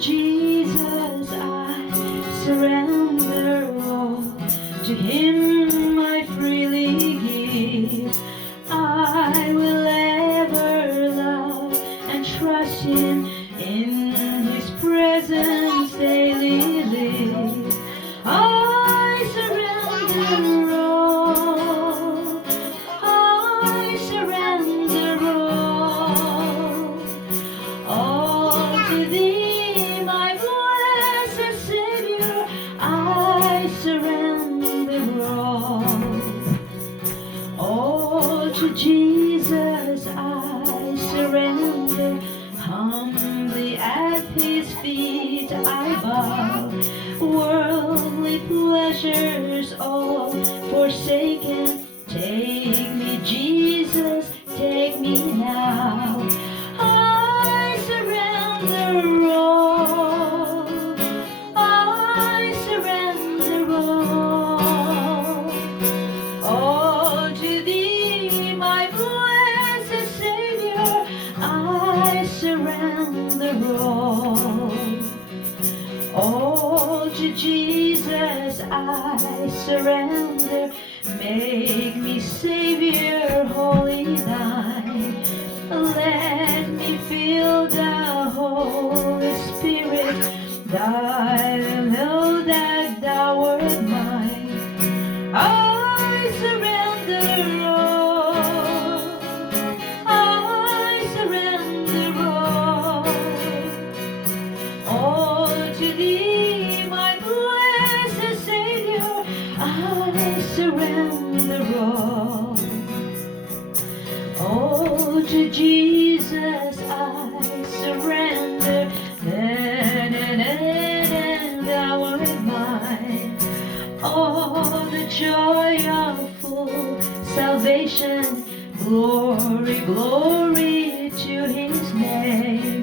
Jesus I surrender all. To Him I freely give. I will ever love and trust Him. In His presence daily live. I surrender all. I surrender all to Thee, my blessed Savior. I surrender all to Jesus. I surrender. Humbly at His feet I bow. Worldly pleasures all forsaken. Take me, Jesus, take me now. I surrender all. I surrender all to Thee, my blessed Savior. I surrender all to Jesus. I surrender. Make me Savior, wholly Thine. Let me feel the Holy Spirit. I will know that Thou art mine. I surrender all. I surrender all to Thee, my blessed Savior. I surrender all to Jesus. I surrender. And Thou art mine. All the joy of full salvation. Glory, glory to His name.